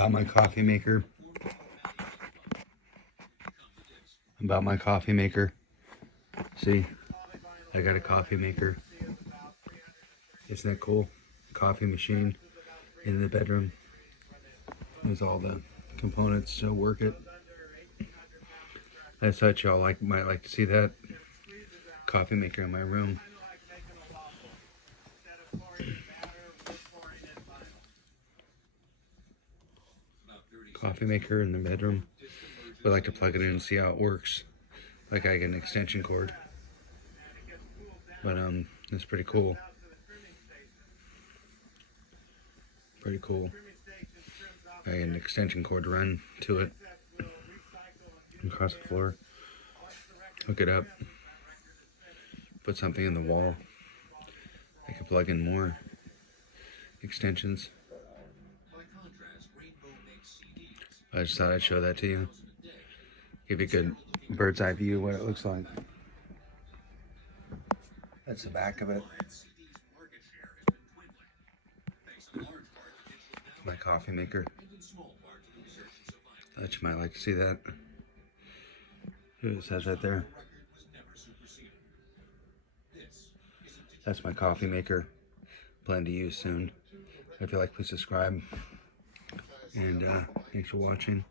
About my coffee maker. About my coffee maker. See, I got a coffee maker. Isn't that cool? Coffee machine in the bedroom. There's all the components to work it. As such, y'all might like to see that coffee maker in my room. Coffee maker in the bedroom. Would like to plug it in and see how it works. Like I get an extension cord. But it's pretty cool. Pretty cool. I get an extension cord to run to it across the floor. Hook it up. Put something in the wall. I can plug in more extensions. I just thought I'd show that to you. Give you a good bird's eye view of what it looks like. That's the back of it. My coffee maker. Thought you might like to see that. It says right there. That's my coffee maker. Plan to use soon. If you like, please subscribe. And thanks for watching.